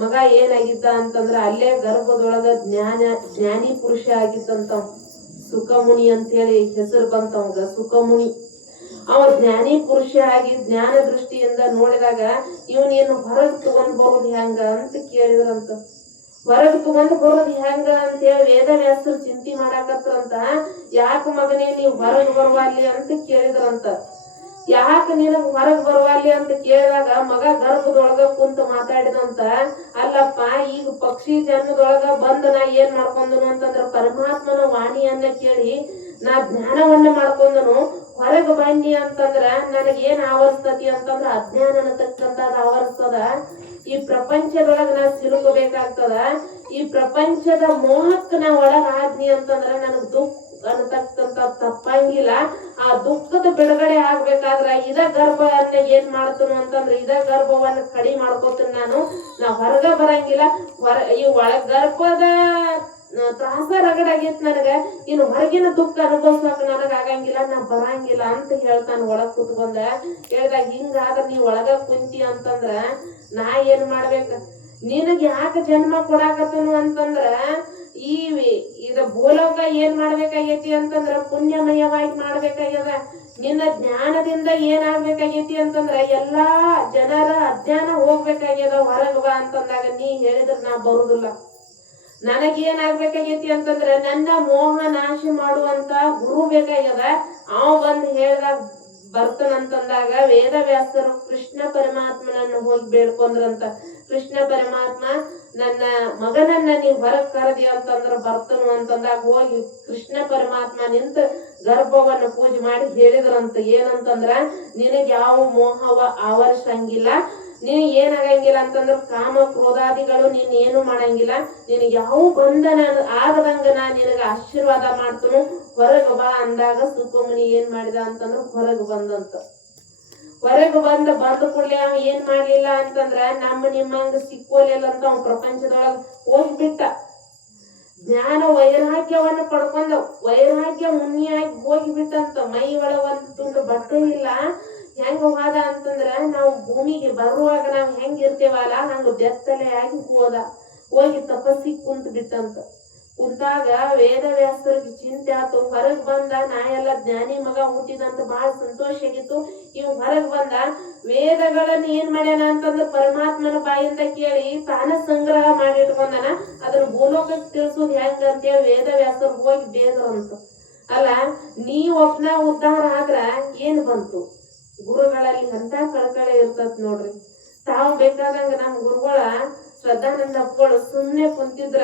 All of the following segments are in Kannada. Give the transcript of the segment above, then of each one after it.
ಮಗ ಏನಾಗಿದ್ದ ಅಂತಂದ್ರ ಅಲ್ಲೇ ಗರ್ಭದೊಳಗ ಜ್ಞಾನಿ ಪುರುಷ ಆಗಿದ್ದಂತ ಸುಖಮುನಿ ಅಂತೇಳಿ ಹೆಸರು ಬಂತವಂಗ. ಸುಖಮುನಿ ಅವ ಜ್ಞಾನಿ ಪುರುಷ ಆಗಿ ಜ್ಞಾನ ದೃಷ್ಟಿಯಿಂದ ನೋಡಿದಾಗ ಇವನೇನು ಹೊರಗ್ ತಗೊಂಡ್ ಬರೋದು ಹೆಂಗ ಅಂತ ಕೇಳಿದ್ರಂತ. ಹೊರಗ್ ತಗೊಂಡ್ ಬರೋದು ಹೆಂಗ ಅಂತೇಳಿ ವೇದವ್ಯಾಸರು ಚಿಂತೆ ಮಾಡಾಕತ್ರಂತ. ಯಾಕ ಮಗನೇ ನೀವ್ ಹೊರಗ್ ಬರುವಲ್ಲಿ ಅಂತ ಕೇಳಿದ್ರಂತ. ಯಾಕ ನಿನಗ್ ಹೊರಗ್ ಬರುವಲ್ಲಿ ಅಂತ ಕೇಳಿದಾಗ ಮಗ ಗರ್ಭದೊಳಗ ಕುಂತ ಮಾತಾಡಿದಂತ, ಅಲ್ಲಪ್ಪ ಈಗ ಪಕ್ಷಿ ಜನ್ಮದೊಳಗ ಬಂದ ನಾ ಏನ್ ಮಾಡ್ಕೊಂಡನು ಅಂತಂದ್ರ ಪರಮಾತ್ಮನ ವಾಣಿಯನ್ನ ಕೇಳಿ ನಾ ಜ್ಞಾನವನ್ನ ಮಾಡ್ಕೊಂಡನು. ಹೊರಗ್ ಬನ್ನಿ ಅಂತಂದ್ರ ನನಗೇನ್ ಆವರಿಸ್ತತಿ ಅಂತಂದ್ರ ಅಜ್ಞಾನ ಅನ್ನತಕ್ಕಂಥದ್ ಆವರಿಸ್ತದ. ಈ ಪ್ರಪಂಚದೊಳಗ ನಾ ಸಿಲುಕಬೇಕಾಗ್ತದ. ಈ ಪ್ರಪಂಚದ ಮೋಹಕ್ಕ ನಾ ಒಳಗ ಆದ್ನಿ ಅಂತಂದ್ರ ನನಗ್ ದುಃಖ ಅನ್ನತಕ್ಕಂಥ ತಪ್ಪಂಗಿಲ್ಲ. ಆ ದುಃಖದ ಬಿಡುಗಡೆ ಆಗ್ಬೇಕಾದ್ರ ಇದ ಗರ್ಭವನ್ನ ಏನ್ ಮಾಡ್ತನು ಅಂತಂದ್ರ ಇದ ಗರ್ಭವನ್ನ ಕಡಿ ಮಾಡ್ಕೋತೀನಿ ನಾ ಹೊರಗ ಬರಂಗಿಲ್ಲ. ಈ ಒಳ ಗರ್ಭದ ತ್ರಾಸ ರಗಡಾಗೈತ್ ನನಗ, ಇನ್ನು ಹೊರಗಿನ ದುಃಖ ಅನುಭವಿಸ್ಲಾಕ ನನಗ ಆಗಂಗಿಲ್ಲ, ನಾ ಬರಂಗಿಲ್ಲ ಅಂತ ಹೇಳ್ತಾನ ಒಳಗ್ ಕುತ್ಕೊಂಡ. ಹೇಳ್ದಾಗ ಹಿಂಗಾದ್ರ ನೀ ಒಳಗ ಕುಂತಿ ಅಂತಂದ್ರ ನಾ ಏನ್ ಮಾಡ್ಬೇಕ, ನಿನಗ್ ಯಾಕ ಜನ್ಮ ಕೊಡಾಕತ್ತನು ಅಂತಂದ್ರ ಇದ ಭೂಲೋಕ ಏನ್ ಮಾಡ್ಬೇಕಾಗೈತಿ ಅಂತಂದ್ರ ಪುಣ್ಯಮಯವಾಗಿ ಮಾಡ್ಬೇಕಾಗ್ಯದ. ನಿನ್ನ ಜ್ಞಾನದಿಂದ ಏನಾಗ್ಬೇಕಾಗೈತಿ ಅಂತಂದ್ರ ಎಲ್ಲಾ ಜನರ ಅಜ್ಞಾನ ಹೋಗ್ಬೇಕಾಗ್ಯದ. ಹೊರಗ್ ಬಾ ಅಂತಂದಾಗ ನೀ ಹೇಳಿದ್ರ ನಾ ಬರುದಿಲ್ಲ. ನನಗೇನಾಗ್ಬೇಕಾಗೈತಿ ಅಂತಂದ್ರ ನನ್ನ ಮೋಹ ನಾಶ ಮಾಡುವಂತ ಗುರು ಬೇಕಾಗ್ಯದ. ಅವ ಬಂದ್ ಹೇಳ್ದಾಗ ಬರ್ತನಂತಂದಾಗ ವೇದವ್ಯಾಸರು ಕೃಷ್ಣ ಪರಮಾತ್ಮನನ್ನ ಹೋಗಿ ಬೇಡ್ಕೊಂಡ್ರಂತ. ಕೃಷ್ಣ ಪರಮಾತ್ಮ ನನ್ನ ಮಗನನ್ನ ನೀವ್ ಹೊರಗ್ ಕರದಿ ಅಂತಂದ್ರ ಬರ್ತನು ಅಂತಂದಾಗ ಹೋಗಿ ಕೃಷ್ಣ ಪರಮಾತ್ಮ ನಿಂತ ಗರ್ಭವನ್ನ ಪೂಜೆ ಮಾಡಿ ಹೇಳಿದ್ರಂತ. ಏನಂತಂದ್ರ ನಿನಗ್ ಯಾವ ಮೋಹವ ಆವರಿಸಂಗಿಲ್ಲ, ನೀನ್ ಏನಾಗಂಗಿಲ್ಲ ಅಂತಂದ್ರ ಕಾಮ ಕ್ರೋಧಾದಿಗಳು ನೀನ್ ಏನು ಮಾಡಂಗಿಲ್ಲ, ನಿನಗ್ ಯಾವ ಬಂಧನ ಆಗದಂಗ ನಾನ್ ನಿನಗ ಆಶೀರ್ವಾದ ಮಾಡ್ತನು, ಹೊರಗ್ ಬಾ ಅಂದಾಗ ಸುಖಮುನಿ ಏನ್ ಮಾಡಿದ ಅಂತಂದ್ರ ಹೊರಗ್ ಬಂದಂತ. ಹೊರಗ್ ಬಂದ ಕೂಡ್ಲೆ ಅವ ಏನ್ ಮಾಡ್ಲಿಲ್ಲ ಅಂತಂದ್ರ ನಮ್ಮ ನಿಮ್ಮಂಗ ಸಿಕ್ಕೋಲಿಲ್ಲ ಅಂತ ಅವ್ ಪ್ರಪಂಚದೊಳಗ ಹೋಗ್ಬಿಟ್ಟ. ಜ್ಞಾನ ವೈರಾಗ್ಯವನ್ನ ಪಡ್ಕೊಂಡ ವೈರಾಗ್ಯ ಮುನಿಯಾಗಿ ಹೋಗಿಬಿಟ್ಟಂತ. ಮೈ ಒಳಗ ಒಂದ್ ತುಂಡು ಬಟ್ಟೆ ಇಲ್ಲ. ಹೆಂಗ ಹೋದ ಅಂತಂದ್ರ ನಾವು ಭೂಮಿಗೆ ಬರುವಾಗ ನಾವ್ ಹೆಂಗ್ ಇರ್ತೇವಲ್ಲ ಹಂಗ ಬೆತ್ತಲೆ ಆಗಿ ಹೋಗಿ ತಪಸ್ಸಿಗೆ ಕುಂತ ಬಿಟ್ಟಂತ. ಕುಂತಾಗ ವೇದವ್ಯಾಸರಿಗೆ ಚಿಂತೆ ಆತು. ಹೊರಗ್ ಬಂದ ನಾ ಎಲ್ಲ ಜ್ಞಾನಿ ಮಗ ಹುಟ್ಟಿದಂತ ಬಹಳ ಸಂತೋಷ ಆಗಿತ್ತು. ಇವ್ ಹೊರಗ್ ಬಂದ ವೇದಗಳನ್ನ ಏನ್ ಮಾಡ್ಯಾನ ಅಂತಂದ್ರ ಪರಮಾತ್ಮನ ಬಾಯಿಂದ ಕೇಳಿ ತಾನ ಸಂಗ್ರಹ ಮಾಡಿ ಇಟ್ಕೊಂಡಾನ. ಅದನ್ನ ಭೂಲೋಕಕ್ಕೆ ತಿಳಿಸೋದು ಹೆಂಗ ಅಂತೇಳಿ ವೇದವ್ಯಾಸರು ಹೋಗಿ ಬೇದ್ರಂತ. ಅಲ್ಲ ನೀ ಒಬ್ನ ಉದ್ಧಾರ ಆದ್ರ ಏನ್ ಬಂತು? ಗುರುಗಳಲ್ಲಿ ಅಂತ ಕಳಕಳಿ ಇರ್ತದ ನೋಡ್ರಿ. ತಾವು ಬೇಕಾದಂಗ ನಮ್ ಗುರುಗಳ ಶ್ರದ್ಧಾನಂದ ಅಪ್ಪಗಳು ಸುಮ್ನೆ ಕುಂತಿದ್ರ,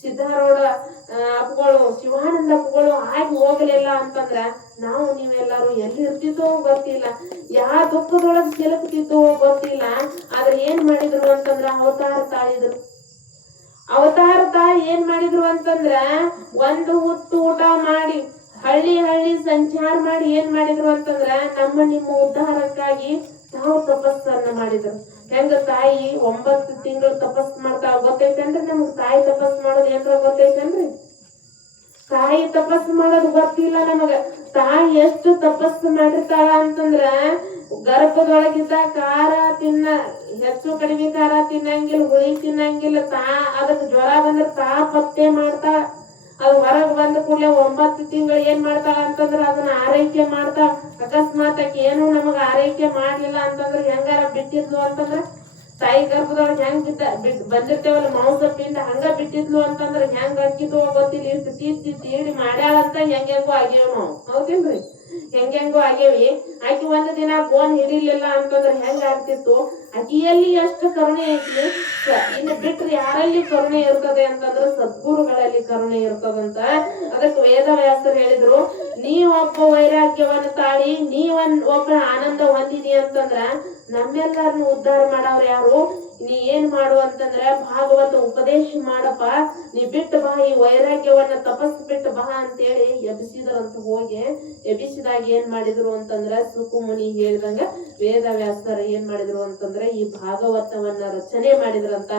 ಸಿದ್ಧಾರೂಢ ಅಪ್ಪಗಳು ಶಿವಾನಂದ ಅಪ್ಪಗಳು ಆಗಿ ಹೋಗಲಿಲ್ಲ ಅಂತಂದ್ರ ನಾವು ನೀವೆಲ್ಲರೂ ಎಲ್ಲಿ ಇರ್ತಿದ್ದೋ ಗೊತ್ತಿಲ್ಲ, ಯಾವ ದುಃಖದೊಳಗ್ ಸಿಲುಕ್ತಿದ್ದೋ ಗೊತ್ತಿಲ್ಲ. ಆದ್ರೆ ಏನ್ ಮಾಡಿದ್ರು ಅಂತಂದ್ರ ಅವತಾರ ತಾಳಿದ್ರು. ಅವತಾರ ತಾಳಿ ಏನ್ ಮಾಡಿದ್ರು ಅಂತಂದ್ರ ಒಂದು ಹುತ್ತು ಊಟ ಮಾಡಿ ಹಳ್ಳಿ ಸಂಚಾರ ಮಾಡಿ ಏನ್ ಮಾಡಿದ್ರು ಅಂತಂದ್ರ ನಮ್ಮ ನಿಮ್ಮ ಉದ್ಧಾರಕ್ಕಾಗಿ ತಾವು ತಪಸ್ಸನ್ನ ಮಾಡಿದ್ರು. ಹೆಂಗ ತಾಯಿ 9 ತಿಂಗಳು ತಪಸ್ ಮಾಡ್ತಾ ಗೊತ್ತೈತೇನ್ರಿ? ನಮ್ಗ್ ತಾಯಿ ತಪಸ್ ಮಾಡೋದು ಏನ್ರ ಗೊತ್ತೈತೇನ್ರಿ? ತಾಯಿ ತಪಸ್ ಮಾಡೋದು ಗೊತ್ತಿಲ್ಲ ನಮಗ. ತಾಯಿ ಎಷ್ಟು ತಪಸ್ಸು ಮಾಡಿರ್ತಾಳ ಅಂತಂದ್ರ ಗರ್ಭದೊಳಗಿದ್ದ ಖಾರ ಹೆಚ್ಚು ಕಡಿಮೆ ಖಾರ ತಿನ್ನಂಗಿಲ್ಲ, ಹುಳಿ ತಿನ್ನಂಗಿಲ್ಲ. ಅದಕ್ಕೆ ಜ್ವರ ಬಂದ್ರ ಪತ್ತೆ ಮಾಡ್ತಾ ಅದು ಹೊರಗ್ ಬಂದ ಕೂಡಲೇ 9 ತಿಂಗಳು ಏನ್ ಮಾಡ್ತಾಳ ಅಂತಂದ್ರ ಅದನ್ನ ಆರೈಕೆ ಮಾಡ್ತಾ. ಅಕಸ್ಮಾತ್ ಆಕಿ ಏನು ನಮಗ ಆರೈಕೆ ಮಾಡ್ಲಿಲ್ಲ ಅಂತಂದ್ರ ಹೆಂಗಾರ ಬಿಟ್ಟಿದ್ಲು ಅಂತಂದ್ರ ತಾಯಿ ಗರ್ಭದೊಳಗೆ ಹೆಂಗ್ ಬಂದಿರ್ತೇವಲ್ಲ ಮಾಂಸ ಪಿಂಡ ಹಂಗ ಬಿಟ್ಟಿದ್ಲು ಅಂತಂದ್ರ ಹೆಂಗ್ ಅಕ್ಕಿದ್ವು ಗೊತ್ತಿಲ್ಲ. ಇಷ್ಟು ತೀಡಿ ಮಾಡ್ಯಾಳಂತ ಹೆಂಗೆಂಗೋ ಆಗ್ಯೇವ್ ನಾವು, ಹೌದಿಲ್ರಿ? ಹೆಂಗೆಂಗೋ ಆಗ್ಯೇವಿ. ಆಕಿ ಒಂದ್ ದಿನ ಗೋನ್ ಹಿಡಿಲಿಲ್ಲ ಅಂತಂದ್ರ ಹೆಂಗ ಆಗ್ತಿತ್ತು? ಆಕಿಯಲ್ಲಿ ಎಷ್ಟು ಕರುಣೆ ಐತಿ, ಇನ್ನು ಬಿಟ್ರೆ ಯಾರಲ್ಲಿ ಕರುಣೆ ಇರ್ತದೆ ಅಂತಂದ್ರ ಸದ್ಗುರುಗಳಲ್ಲಿ ಕರುಣೆ ಇರ್ತದಂತ. ಅದಕ್ಕೆ ವೇದವ್ಯಾಸರು ಹೇಳಿದ್ರು, ನೀವೊಬ್ಬ ವೈರಾಗ್ಯವನ್ನ ತಾಳಿ ಒಬ್ಬ ಆನಂದ ಹೊಂದಿದಿ ಅಂತಂದ್ರ ನಮ್ಮೆಲ್ಲರನ್ನು ಉದ್ಧಾರ ಮಾಡವ್ರ ಯಾರು? ನೀ ಏನ್ ಮಾಡು ಅಂತಂದ್ರ ಭಾಗವತ ಉಪದೇಶ ಮಾಡಪ್ಪ, ನೀ ಬಿಟ್ಟು ಬಾ, ಈ ವೈರಾಗ್ಯವನ್ನ ತಪಸ್ ಬಿಟ್ಟು ಬಾ ಅಂತೇಳಿ ಎಬ್ಬಿಸಿದ್ರಂತ. ಹೋಗಿ ಎಬ್ಬಿಸಿದಾಗ ಏನ್ ಮಾಡಿದ್ರು ಅಂತಂದ್ರ ಸುಖಮುನಿ ಹೇಳಿದಂಗ ವೇದವ್ಯಾಸರ ಏನ್ ಮಾಡಿದ್ರು ಅಂತಂದ್ರ ಈ ಭಾಗವತವನ್ನ ರಚನೆ ಮಾಡಿದ್ರಂತ.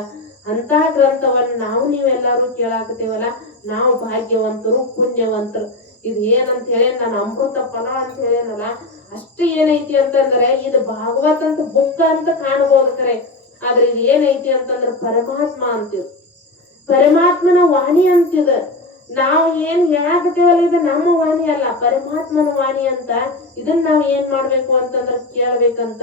ಅಂತ ಗ್ರಂಥವನ್ನ ನಾವು ನೀವೆಲ್ಲರೂ ಕೇಳಾಕತೇವಲ್ಲ, ನಾವು ಭಾಗ್ಯವಂತರು, ಪುಣ್ಯವಂತರು. ಇದು ಏನಂತ ಹೇಳಿ ನಾನು ಅಮೃತ ಫಲ ಅಂತ ಹೇಳೇನಲ್ಲ, ಅಷ್ಟು ಏನೈತಿ ಅಂತಂದ್ರೆ ಇದು ಭಾಗವತ ಅಂತ ಬುಕ್ ಅಂತ ಕಾಣಬಹುದು. ಖರೆ ಆದ್ರೆ ಇದು ಏನೈತಿ ಅಂತಂದ್ರ ಪರಮಾತ್ಮ ಅಂತಿದ್, ಪರಮಾತ್ಮನ ವಾಣಿ ಅಂತಿದ. ನಾವು ಏನ್ ಹೇಳಾಕತ್ತೇವಲ್ಲ ಇದು ನಮ್ಮ ವಾಣಿ ಅಲ್ಲ, ಪರಮಾತ್ಮನ ವಾಣಿ ಅಂತ. ಇದನ್ನ ನಾವ್ ಏನ್ ಮಾಡ್ಬೇಕು ಅಂತಂದ್ರ ಕೇಳ್ಬೇಕಂತ.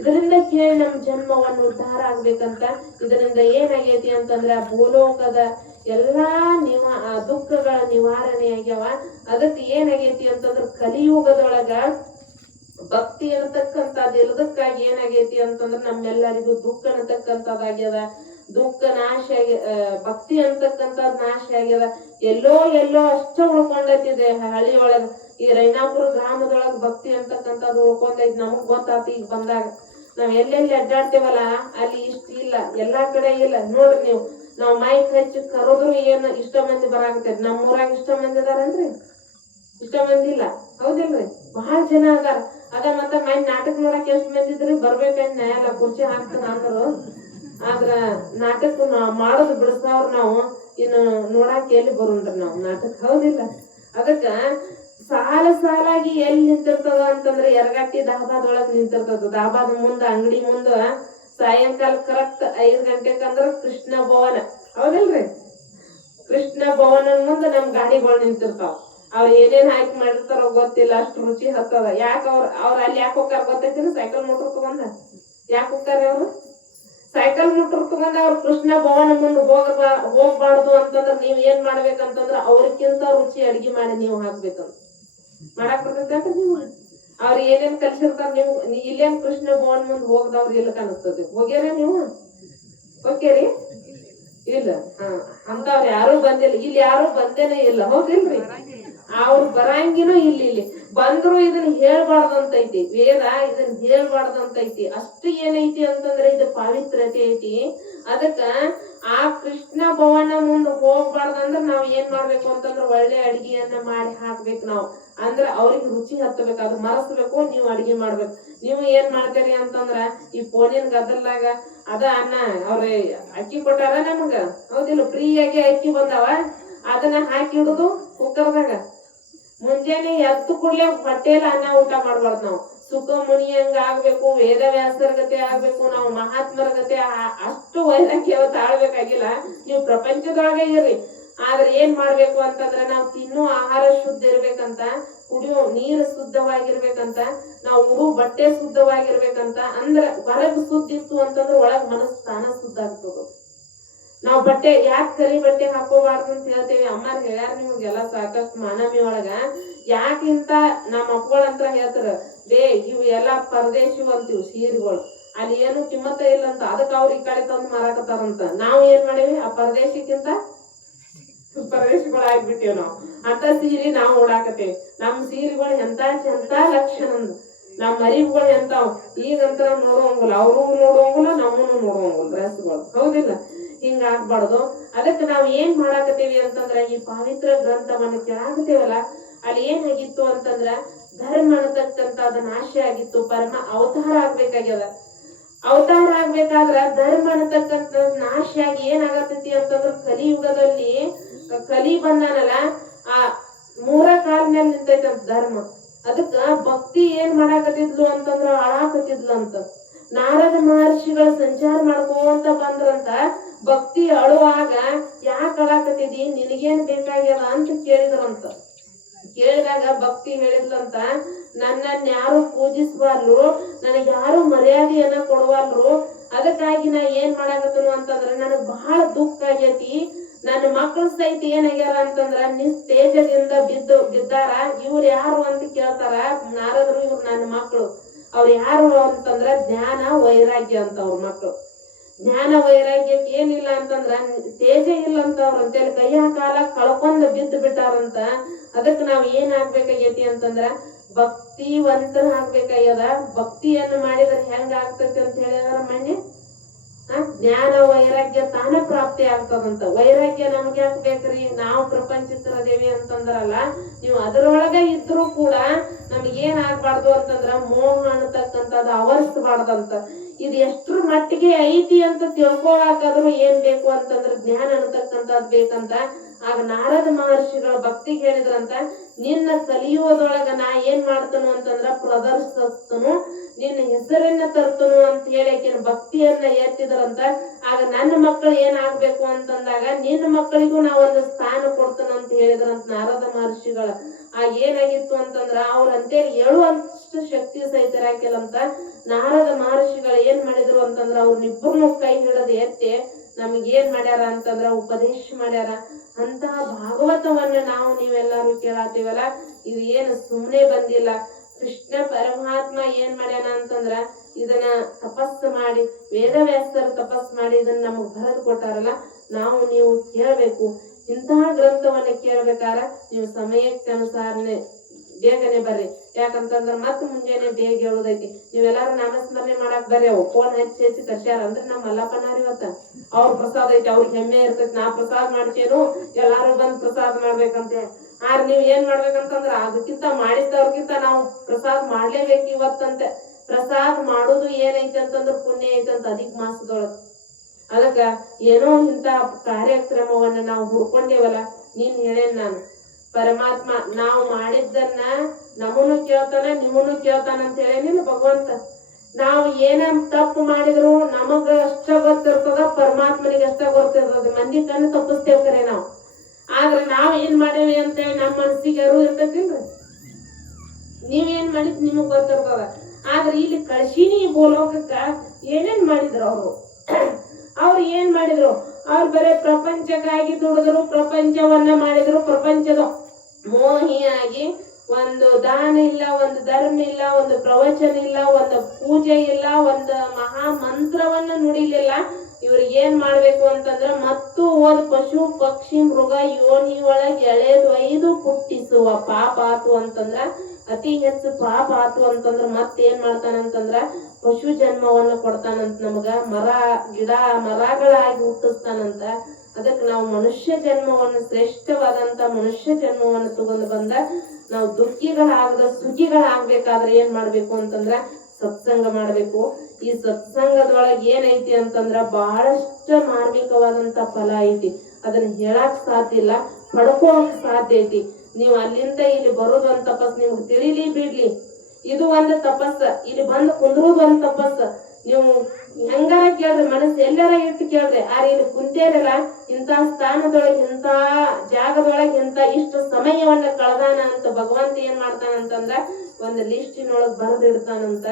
ಇದರಿಂದ ಕೇಳಿ ನಮ್ ಜನ್ಮವನ್ನು ಉದ್ಧಾರ ಆಗ್ಬೇಕಂತ. ಇದರಿಂದ ಏನಾಗೈತಿ ಅಂತಂದ್ರ ಭೂಲೋಕದ ಎಲ್ಲಾ ದುಃಖಗಳ ನಿವಾರಣೆ ಆಗ್ಯಾವ. ಅದಕ್ಕೆ ಏನಾಗೈತಿ ಅಂತಂದ್ರ ಕಲಿಯುಗದೊಳಗ ಭಕ್ತಿ ಅನ್ನತಕ್ಕಂಥದ್ದು ಇರೋದಕ್ಕಾಗಿ ಏನಾಗೈತಿ ಅಂತಂದ್ರ ನಮ್ಮೆಲ್ಲರಿಗೂ ದುಃಖ ಅನ್ನತಕ್ಕಂಥದ್ದಾಗ್ಯದ. ದುಃಖ ನಾಶ ಭಕ್ತಿ ಅಂತಕ್ಕಂಥದ್ ನಾಶ ಆಗ್ಯದ. ಎಲ್ಲೋ ಅಷ್ಟ ಉಳ್ಕೊಂಡೈತಿದೆ ಹಳ್ಳಿ ಒಳಗ. ಈ ರೈನಾಪುರ ಗ್ರಾಮದೊಳಗ ಭಕ್ತಿ ಅಂತಕ್ಕಂಥದ್ದು ಉಳ್ಕೊಂಡೈತಿ. ನಮಗ್ ಗೊತ್ತಾತಿ ಈಗ ಬಂದಾಗ. ನಾವ್ ಎಲ್ಲೆಲ್ಲಿ ಅಡ್ಡಾಡ್ತೇವಲ್ಲ ಅಲ್ಲಿ ಇಷ್ಟ ಇಲ್ಲ, ಎಲ್ಲಾ ಕಡೆ ಇಲ್ಲ. ನೋಡ್ರಿ ನೀವು, ನಾವ್ ಮೈಕ್ ಹಚ್ಚಿ ಕರೋದ್ರು ಏನು ಇಷ್ಟ ಮಂದಿ ಬರಾಕತ್ತೈತಿ. ನಮ್ಮೂರಾಗ ಇಷ್ಟ ಮಂದಿ ಅದಾರನ್ರಿ? ಇಷ್ಟ ಮಂದಿ ಇಲ್ಲ, ಹೌದಿಲ್ರಿ? ಬಹಳ ಜನ ಅದಾರ. ಅದ ಮತ್ತ ಮೈ ನಾಟಕ ನೋಡಕ್ ಎಷ್ಟ್ ಮಂದಿ ಇದ್ರಿ? ಬರ್ಬೇಕಂತ ನ್ಯಾಯಲ್ಲ, ಕುರ್ಚಿ ಹಾಕ್ತಾನ ಅಂದ್ರು. ಆದ್ರ ನಾಟಕ ಮಾಡೋದು ಬಿಡಿಸ್ತಾವ್ರ ನಾವು, ಇನ್ನು ನೋಡಾಕ ಎಲ್ಲಿ ಬರೋಣ್ರಿ ನಾವು ನಾಟಕ, ಹೌದಿಲ್ಲ? ಅದಕ್ಕ ಸಾಲಾಗಿ ಎಲ್ಲಿ ನಿಂತಿರ್ತದ ಅಂತಂದ್ರೆ ಯರಗಟ್ಟಿ ದಾಬಾದೊಳಗ್ ನಿಂತಿರ್ತದ. ದಾಬಾದ ಮುಂದ ಅಂಗಡಿ ಮುಂದ ಸಾಯಂಕಾಲ ಕರೆಕ್ಟ್ 5 ಗಂಟೆಕಂದ್ರ ಕೃಷ್ಣ ಭವನ, ಹೌದಿಲ್ರಿ? ಕೃಷ್ಣ ಭವನ ಮುಂದ ನಮ್ ಗಾಡಿಗಳು ನಿಂತಿರ್ತಾವ. ಅವ್ರ ಏನೇನ್ ಹಾಕಿ ಮಾಡಿರ್ತಾರೋ ಗೊತ್ತಿಲ್ಲ, ಅಷ್ಟು ರುಚಿ ಹತ್ತದ. ಯಾಕ ಅವ್ರ ಅಲ್ಲಿ ಯಾಕೆ ಹೋಗ್ತಾರ ಗೊತ್ತೈತಿನ? ಸೈಕಲ್ ಮೋಟರ್ ತಗೊಂಡ ಯಾಕೆ ಹೋಗ್ತಾರ ಅವ್ರು? ಸೈಕಲ್ ಮೋಟರ್ ತಗೊಂಡ ಅವ್ರ ಕೃಷ್ಣ ಭವನ ಮುಂದೆ ಹೋಗ್ಬಾರ್ದು ಅಂತಂದ್ರ ನೀವ್ ಏನ್ ಮಾಡ್ಬೇಕಂತಂದ್ರ ಅವ್ರಕ್ಕಿಂತ ರುಚಿ ಅಡಿಗೆ ಮಾಡಿ ನೀವು ಹಾಕ್ಬೇಕಂತ. ಮಾಡಾಕ್ ಬರ್ತೈತೆ ನೀವು? ಅವ್ರ ಏನೇನ್ ಕಲ್ಸಿರ್ತಾರ ನೀವು ಇಲ್ಲೇನ್ ಕೃಷ್ಣ ಭವನ್ ಮುಂದ್ ಹೋಗದವ್ರ ಇಲ್ಲ ಕಾಣಿಸ್ತದೆ. ಹೋಗ್ಯಾರ ನೀವು? ಓಕೆರಿ? ಇಲ್ಲ. ಅಂತವ್ರ ಯಾರು ಬಂದಿಲ್ಲ, ಇಲ್ಲಿ ಯಾರು ಬಂದೇನೆ ಇಲ್ಲ, ಹೌದಿಲ್ರಿ? ಅವ್ರು ಬರಂಗಿನೂ ಇಲ್ಲಿ ಬಂದ್ರು ಇದನ್ನ ಹೇಳ್ಬಾರ್ದಂತೈತಿ. ವೇದ ಇದನ್ನ ಹೇಳ್ಬಾರ್ದಂತೈತಿ. ಅಷ್ಟು ಏನೈತಿ ಅಂತಂದ್ರೆ ಇದು ಪಾವಿತ್ರತೆ ಐತಿ. ಅದಕ್ಕ ಆ ಕೃಷ್ಣ ಭವನ ಮುಂದ್ ಹೋಗ್ಬಾರ್ದಂದ್ರ ನಾವ್ ಏನ್ ಮಾಡ್ಬೇಕು ಅಂತಂದ್ರ ಒಳ್ಳೆ ಅಡಿಗೆಯನ್ನ ಮಾಡಿ ಹಾಕ್ಬೇಕು ನಾವು. ಅಂದ್ರ ಅವ್ರಿಗೆ ರುಚಿ ಹತ್ತಬೇಕು, ಅದು ಮರಸ್ಬೇಕು. ನೀವು ಅಡಿಗೆ ಮಾಡ್ಬೇಕು. ನೀವು ಏನ್ ಮಾಡ್ತೀರಿ ಅಂತಂದ್ರ ಈ ಫೋನಿನ ಗದ್ದಲ್ದಾಗ ಅದ ಅನ್ನ ಅವ್ರ ಅಕ್ಕಿ ಕೊಟ್ಟಾರ ನಮಗ, ಹೌದಿಲ್ಲ? ಫ್ರೀಯಾಗಿ ಅಕ್ಕಿ ಬಂದಾವ, ಅದನ್ನ ಹಾಕಿ ಇಡುದು ಕುಕ್ಕರ್ದಾಗ. ಮುಂಜಾನೆ ಎದ್ದು ಕೂಡ್ಲೆ ಹೊಟ್ಟೆಲ್ಲ ಅನ್ನ ಊಟ ಮಾಡ್ಬಾರ್ದು ನಾವು. ಸುಖ ಮುನಿಯಂಗ ಆಗ್ಬೇಕು, ವೇದವ್ಯಾಸರ ಗತೆ ಆಗ್ಬೇಕು, ನಾವು ಮಹಾತ್ಮರ ಗತೆ ಅಷ್ಟು ವೈರಾಗ್ಯ ತಾಳ್ಬೇಕಾಗಿಲ್ಲ. ನೀವು ಪ್ರಪಂಚದೊಳಗೆ ಇರ್ರಿ, ಆದ್ರೆ ಏನ್ ಮಾಡ್ಬೇಕು ಅಂತಂದ್ರೆ ನಾವು ತಿನ್ನೋ ಆಹಾರ ಶುದ್ಧ ಇರ್ಬೇಕಂತ, ಕುಡಿಯೋ ನೀರು ಶುದ್ಧವಾಗಿರ್ಬೇಕಂತ, ನಾವು ಉಡು ಬಟ್ಟೆ ಶುದ್ಧವಾಗಿರ್ಬೇಕಂತ. ಅಂದ್ರ ಹೊರಗ್ ಶುದ್ಧ ಇತ್ತು ಅಂತಂದ್ರೆ ಒಳಗ್ ಮನಸ್ಸು ತಾನ ಶುದ್ಧ ಆಗ್ತದ. ನಾವ್ ಬಟ್ಟೆ ಯಾಕೆ ಕರಿ ಬಟ್ಟೆ ಹಾಕೋಬಾರ್ದು ಅಂತ ಹೇಳ್ತೇವಿ. ಅಮ್ಮಾರ್ ಹೇಳ್ಯಾರ ನಿಮ್ಗೆಲ್ಲ ಸಾಕಷ್ಟು ಮಾನವಿ ಒಳಗ. ಯಾಕಿಂತ ನಮ್ಮ ಮಕ್ಕಳಂತ್ರ ಹೇಳ್ತಾರ, ಇವು ಎಲ್ಲಾ ಪರದೇಶಿವ್ ಅಂತೀವಿ ಸೀರೆಗಳು, ಅಲ್ಲಿ ಏನು ಕಿಮ್ಮತ್ತ ಇಲ್ಲ ಅಂತ. ಅದಕ್ಕೆ ಅವ್ರ ಈ ಕಡೆ ತಂದು ಮಾರಾಕತ್ತಾರಂತ. ನಾವ್ ಏನ್ ಮಾಡೇವಿ? ಆ ಪರದೇಶಕ್ಕಿಂತ ಪರದೇಶಿಗಳು ಆಗ್ಬಿಟ್ಟೇವ್ ನಾವು. ಅಂತ ಸೀರೆ ನಾವು ಓಡಾಕತ್ತೇವಿ. ನಮ್ ಸೀರೆಗಳು ಎಂತ ಲಕ್ಷಣ, ನಮ್ ಮರಿಗಳು ಎಂತಾವ್. ಈಗಂತ ನೋಡುವಂಗಿಲ್ಲ, ಅವ್ರೂ ನೋಡುವಂಗಿಲ್ಲ, ನಮ್ಮನ್ನು ನೋಡುವಂಗಿಲ್ಲ ಡ್ರೆಸ್ಗಳು, ಹೌದಿಲ್ಲ? ಹಿಂಗ ಆಗ್ಬಾರ್ದು. ಅದಕ್ಕೆ ನಾವ್ ಏನ್ ಮಾಡಾಕತ್ತೇವಿ ಅಂತಂದ್ರ ಈ ಪವಿತ್ರ ಗ್ರಂಥವನ್ನ ಕೇಳಾಕತ್ತೇವಲ್ಲ, ಅಲ್ಲಿ ಏನಾಗಿತ್ತು ಅಂತಂದ್ರ ಧರ್ಮ ಅನ್ನತಕ್ಕಂಥದ್ದು ನಾಶ ಆಗಿತ್ತು. ಪರಮ ಅವತಾರ ಆಗ್ಬೇಕಾಗ್ಯದ. ಅವತಾರ ಆಗ್ಬೇಕಾದ್ರ ಧರ್ಮ ಅನ್ನತಕ್ಕಂಥ ನಾಶ ಆಗಿ ಏನಾಗತೈತಿ ಅಂತಂದ್ರ ಕಲಿಯುಗದಲ್ಲಿ ಕಲಿ ಬಂದಾನಲ್ಲ, ಆ 3 ಕಾಲ ಮೇಲೆ ನಿಂತೈತಂತ ಧರ್ಮ. ಅದಕ್ಕ ಭಕ್ತಿ ಏನ್ ಮಾಡಾಕತ್ತಿದ್ಲು ಅಂತಂದ್ರ ಅಳಾಕತ್ತಿದ್ಲು ಅಂತ. ನಾರದ ಮಹರ್ಷಿಗಳು ಸಂಚಾರ ಮಾಡ್ಕೊಂತ ಬಂದ್ರಂತ. ಭಕ್ತಿ ಅಳುವಾಗ ಯಾಕೆ ಅಳಾಕತ್ತಿದಿ, ನಿನಗೇನ್ ಬೇಕಾಗ್ಯದ ಅಂತ ಕೇಳಿದ್ರಂತ. ಕೇಳಿದಾಗ ಭಕ್ತಿ ಹೇಳಿದ್ಲಂತ, ನನ್ನನ್ನ ಯಾರು ಪೂಜಿಸಬಾರ್ರು, ನನಗ್ ಯಾರು ಮರ್ಯಾದೆಯನ್ನ ಕೊಡವಲ್ರು. ಅದಕ್ಕಾಗಿ ನಾ ಏನ್ ಮಾಡಾಕತ್ತನು ಅಂತಂದ್ರ ನನಗ್ ಬಹಳ ದುಃಖ ಆಗೈತಿ. ನನ್ನ ಮಕ್ಕಳು ಸಹಿತ ಏನಾಗ್ಯಾರ ಅಂತಂದ್ರ ನಿಸ್ತೇಜದಿಂದ ಬಿದ್ದಾರ. ಇವ್ರು ಯಾರು ಅಂತ ಕೇಳ್ತಾರ ನಾರದ್ರು. ಇವ್ರು ನನ್ನ ಮಕ್ಕಳು. ಅವ್ರು ಯಾರು ಅಂತಂದ್ರ ಜ್ಞಾನ ವೈರಾಗ್ಯ ಅಂತ ಅವ್ರ ಮಕ್ಕಳು. ಜ್ಞಾನ ವೈರಾಗ್ಯಕ್ಕೆ ಏನಿಲ್ಲ ಅಂತಂದ್ರ ತೇಜ ಇಲ್ಲ ಅಂತ ಅವ್ರ ಅಂತೇಳಿ ಕೈಯ ಕಾಲ ಕಳ್ಕೊಂಡ್ ಬಿದ್ದು ಬಿಟ್ಟಾರಂತ. ಅದಕ್ಕೆ ನಾವ್ ಏನ್ ಆಗ್ಬೇಕಾಗೈತಿ ಅಂತಂದ್ರ ಭಕ್ತಿವಂತರ ಆಗ್ಬೇಕಾಗ್ಯದ. ಭಕ್ತಿಯನ್ನು ಮಾಡಿದ್ರೆ ಹೆಂಗ ಆಗ್ತೈತಿ ಅಂತ ಹೇಳಿದಾರ ಮೊನ್ನೆ. ಜ್ಞಾನ ವೈರಾಗ್ಯ ತಾನ ಪ್ರಾಪ್ತಿ ಆಗ್ತದಂತ. ವೈರಾಗ್ಯ ನಮ್ಗೆ ಯಾಕೆ ಬೇಕ್ರಿ? ನಾವು ಪ್ರಪಂಚಿಕರದೇವಿ ಅಂತಂದ್ರಲ್ಲ, ನೀವು ಅದರೊಳಗ ಇದ್ರು ಕೂಡ ನಮ್ಗೇನ್ ಆಗ್ಬಾರ್ದು ಅಂತಂದ್ರ ಮೋಹ ಅನ್ನತಕ್ಕಂಥದ್ದು ಅವರಿಸಬಾರ್ದಂತ. ಇದು ಎಷ್ಟ್ರ ಮಟ್ಟಿಗೆ ಐತಿ ಅಂತ ತಿಳ್ಕೊಳಕಾದ್ರೂ ಏನ್ ಬೇಕು ಅಂತಂದ್ರ ಜ್ಞಾನ ಅನ್ನತಕ್ಕಂಥದ್ ಬೇಕಂತ. ಆಗ ನಾರದ ಮಹರ್ಷಿಗಳ ಭಕ್ತಿಗೆ ಹೇಳಿದ್ರಂತ, ನಿನ್ನ ಕಲಿಯೋದ್ರೊಳಗ ನಾ ಏನ್ ಮಾಡ್ತನು ಅಂತಂದ್ರ ಪ್ರದರ್ಶಿಸ್ತನು, ನಿನ್ನ ಹೆಸರನ್ನ ತರ್ತನು ಅಂತ ಹೇಳಿ ಆಕಿನ ಭಕ್ತಿಯನ್ನ ಎತ್ತಿದ್ರಂತ. ಆಗ ನನ್ನ ಮಕ್ಕಳು ಏನಾಗ್ಬೇಕು ಅಂತಂದಾಗ ನಿನ್ನ ಮಕ್ಕಳಿಗೂ ನಾ ಒಂದು ಸ್ಥಾನ ಕೊಡ್ತೇನೆ ಅಂತ ಹೇಳಿದ್ರಂತ ನಾರದ ಮಹರ್ಷಿಗಳ. ಆಗ ಏನಾಗಿತ್ತು ಅಂತಂದ್ರ ಅವ್ರ ಅಂತೇಳಿ ಹೇಳುವಷ್ಟು ಶಕ್ತಿ ಸಹಿತರಾಕಿಲ್ಲಂತ. ನಾರದ ಮಹರ್ಷಿಗಳು ಏನ್ ಮಾಡಿದ್ರು ಅಂತಂದ್ರ ಅವ್ರನ್ನಿಬ್ಬರನ್ನು ಕೈ ಹಿಡಿದು ಎತ್ತಿ ನಮಗ್ ಏನ್ ಮಾಡ್ಯಾರ ಅಂತಂದ್ರ ಉಪದೇಶ ಮಾಡ್ಯಾರ. ಅಂತಹ ಭಾಗವತವನ್ನ ನಾವು ನೀವೆಲ್ಲರೂ ಕೇಳಾತೀವಲ್ಲ, ಇದು ಏನು ಸುಮ್ಮನೆ ಬಂದಿಲ್ಲ. ಕೃಷ್ಣ ಪರಮಾತ್ಮ ಏನ್ ಮಾಡ್ಯಾನ ಅಂತಂದ್ರ ಇದನ್ನ ತಪಸ್ಸು ಮಾಡಿ, ವೇದವ್ಯಾಸರು ತಪಸ್ಸು ಮಾಡಿ ಇದನ್ನ ನಮಗ್ ಬರೆದು ಕೊಟ್ಟಾರಲ್ಲ, ನಾವು ನೀವು ಕೇಳಬೇಕು. ಇಂತಹ ಗ್ರಂಥವನ್ನ ಕೇಳ್ಬೇಕಾರ ನೀವು ಸಮಯಕ್ಕೆ ಅನುಸಾರನೆ ಬೇಗನೆ ಬರ್ರಿ. ಯಾಕಂತಂದ್ರ ಮತ್ ಮುಂಜಾನೆ ಬೇಗ ಹೇಳುದೈತಿ. ನೀವೆಲ್ಲಾರು ನಾಮಸ್ಮರಣೆ ಮಾಡಕ್ ಬರ್ರಿ. ಅವು ಫೋನ್ ಹಚ್ಚಿ ಕರ್ಸ್ಯಾರ ಅಂದ್ರೆ ನಮ್ಮ ಮಲ್ಲಪ್ಪನಾರ ಇವತ್ತ ಅವ್ರ ಪ್ರಸಾದ ಐತಿ, ಅವ್ರಿಗೆ ಹೆಮ್ಮೆ ಇರ್ತೈತಿ. ನಾ ಪ್ರಸಾದ ಮಾಡ್ತೇನು, ಎಲ್ಲಾರು ಬಂದ್ ಪ್ರಸಾದ ಮಾಡ್ಬೇಕಂತೆ. ಆದ್ರೆ ನೀವ್ ಏನ್ ಮಾಡ್ಬೇಕಂತಂದ್ರ ಅದಕ್ಕಿಂತ ಮಾಡಿದವ್ರಕ್ಕಿಂತ ನಾವು ಪ್ರಸಾದ ಮಾಡ್ಲೇಬೇಕು ಇವತ್ತಂತೆ. ಪ್ರಸಾದ ಮಾಡುದು ಏನೈತಿ ಅಂತಂದ್ರ ಪುಣ್ಯ ಐತಂತ ಅಧಿಕ ಮಾಸದೊಳಗ. ಅದಕ್ಕ ಏನೋ ಇಂತ ಕಾರ್ಯಕ್ರಮವನ್ನ ನಾವು ಹುಡ್ಕೊಂಡೇವಲ್ಲ, ನೀನ್ ಹೇಳೇನ್ ನಾನು ಪರಮಾತ್ಮ ನಾವು ಮಾಡಿದ್ದನ್ನ ನಮ್ಮನ್ನು ಕೇಳ್ತಾನ, ನಿಮ್ಮನ್ನು ಕೇಳ್ತಾನ ಅಂತ ಹೇಳೇನಿಲ್ಲ ಭಗವಂತ. ನಾವು ಏನ ತಪ್ಪು ಮಾಡಿದ್ರು ನಮಗ ಅಷ್ಟ ಗೊತ್ತಿರ್ತದ, ಪರಮಾತ್ಮನಿಗೆ ಅಷ್ಟ ಗೊತ್ತಿರ್ತದ. ಮಂದಿ ಕಣ್ಣು ತಪ್ಪಿಸ್ತೇವ್ ಕರೆ ನಾವು. ಆದ್ರೆ ನಾವ್ ಏನ್ ಮಾಡೇವಿ ಅಂತೇಳಿ ನಮ್ಮ ಮನಸ್ಸಿಗೆ ಅರಿವು ಇರ್ತೈತಿಲ್ರಿ. ನೀವೇನ್ ಮಾಡಿದ್ ನಿಮಗ್ ಗೊತ್ತಿರ್ತದ. ಆದ್ರೆ ಇಲ್ಲಿ ಕಳ್ಸಿನಿ ಭೂಲೋಕಕ್ಕ ಏನೇನ್ ಮಾಡಿದ್ರು ಅವ್ರು ಏನ್ ಮಾಡಿದ್ರು? ಅವ್ರು ಬರೇ ಪ್ರಪಂಚಕ್ಕಾಗಿ ದುಡಿದ್ರು, ಪ್ರಪಂಚವನ್ನ ಮಾಡಿದ್ರು. ಪ್ರಪಂಚದ ಮೋಹಿಯಾಗಿ ಒಂದು ದಾನ ಇಲ್ಲ, ಒಂದು ಧರ್ಮ ಇಲ್ಲ, ಒಂದು ಪ್ರವಚನ ಇಲ್ಲ, ಒಂದು ಪೂಜೆ ಇಲ್ಲ, ಒಂದು ಮಹಾ ಮಂತ್ರವನ್ನ ನುಡಿಲಿಲ್ಲ. ಇವ್ರಿಗೆ ಏನ್ ಮಾಡ್ಬೇಕು ಅಂತಂದ್ರ ಮತ್ತು ಒಂದು ಪಶು ಪಕ್ಷಿ ಮೃಗ ಯೋನಿ ಒಳಗೆ ಎಳೆದೊಯ್ದು ಹುಟ್ಟಿಸುವ ಪಾಪ ಆತು ಅಂತಂದ್ರ, ಅತಿ ಹೆಚ್ಚು ಪಾಪ ಆತು ಅಂತಂದ್ರ ಮತ್ತೇನ್ ಮಾಡ್ತಾನಂತಂದ್ರ ಪಶು ಜನ್ಮವನ್ನ ಕೊಡ್ತಾನಂತ ನಮಗ. ಗಿಡ ಮರಗಳಾಗಿ ಹುಟ್ಟಿಸ್ತಾನಂತ. ಅದಕ್ಕೆ ನಾವು ಮನುಷ್ಯ ಜನ್ಮವನ್ನು ಶ್ರೇಷ್ಠವಾದಂತ ಮನುಷ್ಯ ಜನ್ಮವನ್ನು ತಗೊಂಡು ಬಂದ ನಾವು ದುಃಖಿಗಳಾಗದ ಸುಖಿಗಳಾಗ್ಬೇಕಾದ್ರೆ ಏನ್ ಮಾಡ್ಬೇಕು ಅಂತಂದ್ರ ಸತ್ಸಂಗ ಮಾಡ್ಬೇಕು. ಈ ಸತ್ಸಂಗದೊಳಗೆ ಏನೈತಿ ಅಂತಂದ್ರ ಬಹಳಷ್ಟು ಮಾರ್ಮಿಕವಾದಂತ ಫಲ ಐತಿ. ಅದನ್ನ ಹೇಳಕ್ ಸಾಧ್ಯ ಇಲ್ಲ, ಪಡ್ಕೋಕ್ ಸಾಧ್ಯ ಐತಿ. ನೀವು ಅಲ್ಲಿಂದ ಇಲ್ಲಿ ಬರೋದು ಒಂದ್ ತಪಸ್, ನಿಮ್ಗೆ ತಿಳಿಲಿ ಬಿಡ್ಲಿ ಇದು ಒಂದು ತಪಸ್ಸ. ಇಲ್ಲಿ ಬಂದು ಕುಂದ್ರುದು ಒಂದ್ ತಪಸ್ಸ. ನೀವು ಹೆಂಗಾರ ಕೇಳ್ರಿ, ಮನಸ್ಸು ಎಲ್ಲಾರ ಇಟ್ಟು ಕೇಳ್ರಿ. ಆದ್ರೆ ಇಲ್ಲಿ ಕುಂತೇರಲ್ಲ, ಇಂಥ ಸ್ಥಾನದೊಳಗೆ ಇಂಥ ಜಾಗದೊಳಗೆ ಇಂಥ ಇಷ್ಟು ಸಮಯವನ್ನ ಕಳೆದಾನ ಅಂತ ಭಗವಂತ ಏನ್ ಮಾಡ್ತಾನಂತಂದ್ರ ಒಂದು ಲಿಸ್ಟಿನೊಳಗ್ ಬರೆದಿಡ್ತಾನಂತ.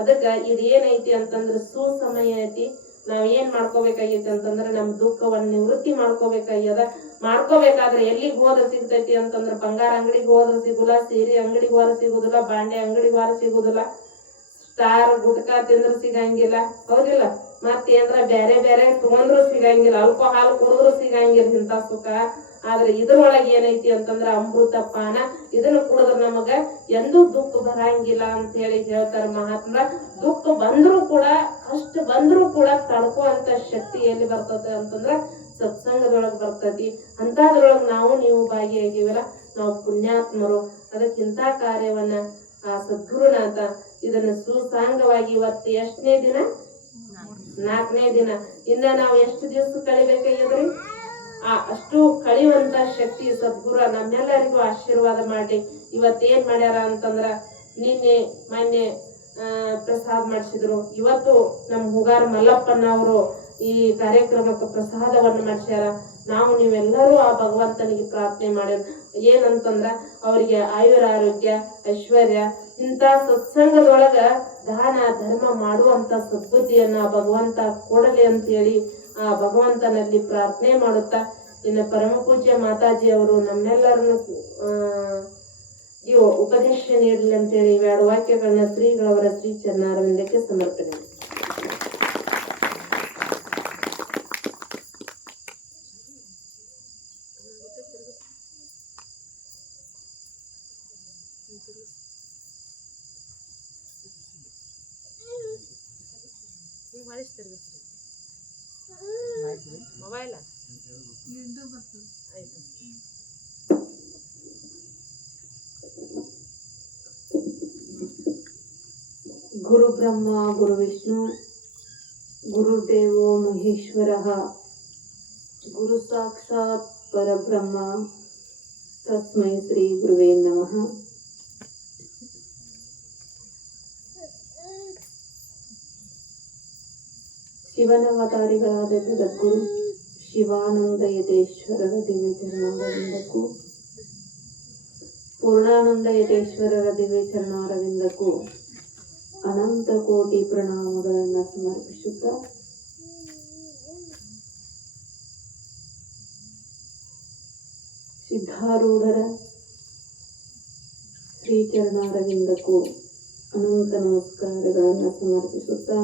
ಅದಕ್ಕ ಇದು ಏನೈತಿ ಅಂತಂದ್ರ ಸುಸಮಯ ಐತಿ. ನಾವ್ ಏನ್ ಮಾಡ್ಕೋಬೇಕಾಗೈತಿ ಅಂತಂದ್ರ ನಮ್ ದುಃಖವನ್ನ ನಿವೃತ್ತಿ ಮಾಡ್ಕೋಬೇಕಾದ್ರೆ ಎಲ್ಲಿಗೆ ಹೋದ್ರೆ ಸಿಗ್ತೈತಿ ಅಂತಂದ್ರ ಬಂಗಾರ ಅಂಗಡಿಗೆ ಹೋದ್ರೆ ಸಿಗುಲ್ಲ, ಸೀರೆ ಅಂಗಡಿಗೆ ಹೋದ್ರೆ ಸಿಗುದಿಲ್ಲ, ಬಾಂಡೆ ಅಂಗಡಿಗೆ ಹೋದ್ರೆ ಸಿಗುದಿಲ್ಲ, ಸ್ಟಾರ್ ಗುಟ್ಕಾ ತಿಂದ್ರು ಸಿಗಂಗಿಲ್ಲ, ಹೌದಿಲ್ಲ? ಮತ್ತೇನ್ರ ಬೇರೆ ಬೇರೆ ತಗೊಂಡ್ರು ಸಿಗಂಗಿಲ್ಲ, ಆಲ್ಕೋಹಾಲ್ ಕುಡಿದ್ರು ಸಿಗಂಗಿಲ್ಲ ಇಂಥ ಸುಖ. ಆದ್ರೆ ಇದ್ರೊಳಗೆ ಏನೈತಿ ಅಂತಂದ್ರ ಅಮೃತ ಪಾನ. ಇದನ್ನ ಕುಡಿದ್ರೆ ನಮಗ ಎಂದೂ ದುಃಖ ಬರಂಗಿಲ್ಲ ಅಂತ ಹೇಳಿ ಹೇಳ್ತಾರ ಮಹಾತ್ಮ. ದುಃಖ ಬಂದ್ರು ಕೂಡ, ಕಷ್ಟ ಬಂದ್ರು ಕೂಡ ತಡ್ಕೋ ಅಂತ ಶಕ್ತಿ ಎಲ್ಲಿ ಬರ್ತದೆ ಅಂತಂದ್ರ ಸತ್ಸಂಗದೊಳಗ್ ಬರ್ತೈತಿ. ಅಂತದ್ರೊಳಗ್ ನಾವು ನೀವು ಭಾಗಿಯಾಗಿವಲ್ಲ, ನಾವು ಪುಣ್ಯಾತ್ಮರು. ಅದಕ್ಕಿಂತ ಕಾರ್ಯವನ್ನ ಆ ಸದ್ಗುರುನಾಥ ಇದನ್ನ ಸುಸಾಂಗವಾಗಿ ಇವತ್ತು ಎಷ್ಟನೇ ದಿನ? 4ನೇ ದಿನ. ಇನ್ನ ನಾವು ಎಷ್ಟು ದಿವಸ ಕಳಿಬೇಕಾಗಿದ್ರಿ? ಅಷ್ಟು ಕಳಿಯುವಂತ ಶಕ್ತಿ ಸದ್ಗುರು ನಮ್ಮೆಲ್ಲರಿಗೂ ಆಶೀರ್ವಾದ ಮಾಡಿ. ಇವತ್ತೇನ್ ಮಾಡ್ಯಾರ ಅಂತಂದ್ರ ನಿನ್ನೆ ಮೊನ್ನೆ ಪ್ರಸಾದ ಮಾಡಿಸಿದ್ರು. ಇವತ್ತು ನಮ್ ಹುಗಾರ್ ಮಲ್ಲಪ್ಪನ ಅವರು ಈ ಕಾರ್ಯಕ್ರಮಕ್ಕೆ ಪ್ರಸಾದವನ್ನು ಮಾಡಿಸ್ಯಾರ. ನಾವು ನೀವೆಲ್ಲರೂ ಆ ಭಗವಂತನಿಗೆ ಪ್ರಾರ್ಥನೆ ಮಾಡ್ಯಾರ. ಏನಂತಂದ್ರ ಅವರಿಗೆ ಆಯುರಾರೋಗ್ಯ, ಐಶ್ವರ್ಯ, ಇಂಥ ಸತ್ಸಂಗದೊಳಗ ದಾನ ಧರ್ಮ ಮಾಡುವಂತ ಸದ್ಬುದ್ಧಿಯನ್ನ ಭಗವಂತ ಕೊಡಲಿ ಅಂತ ಹೇಳಿ ಆ ಭಗವಂತನಲ್ಲಿ ಪ್ರಾರ್ಥನೆ ಮಾಡುತ್ತಾ, ಇನ್ನು ಪರಮ ಪೂಜ್ಯ ಮಾತಾಜಿ ಅವರು ನಮ್ಮೆಲ್ಲರನ್ನು ಇವು ಉಪದೇಶ ನೀಡಲಿ ಅಂತೇಳಿ ಇವೆರಡು ವಾಕ್ಯಗಳನ್ನ ಶ್ರೀಗಳವರ ಶ್ರೀ ಚರಣಾರವಿಂದಕ್ಕೆ ಸಮರ್ಪಣೆ. ಮೊಬೈಲ್ ಗುರು ಬ್ರಹ್ಮ ಗುರು ವಿಷ್ಣು ಗುರುದೇವೋ ಮಹೇಶ್ವರಃ ಗುರು ಸಾಕ್ಷಾತ್ ಪರಬ್ರಹ್ಮ ತಸ್ಮೈ ಶ್ರೀ ಗುರುವೇ ನಮಃ. ಶಿವನವತಾರಿಗಳಾದ ಜಗದ್ಗುರು ಶಿವಾನಂದ ಯತೇಶ್ವರರ ದಿವ್ಯ ಚರಣಾರವಿಂದಕ್ಕೂ ಪೂರ್ಣಾನಂದ ಯತೇಶ್ವರರ ದಿವ್ಯ ಚರಣಾರವಿಂದಕ್ಕೂ ಅನಂತ ಕೋಟಿ ಪ್ರಣಾಮಗಳನ್ನು ಸಮರ್ಪಿಸುತ್ತಾ ಸಿದ್ಧಾರೂಢರ ಶ್ರೀಚರಣಾರವಿಂದಕ್ಕೂ ಅನಂತ ನಮಸ್ಕಾರಗಳನ್ನು ಸಮರ್ಪಿಸುತ್ತಾ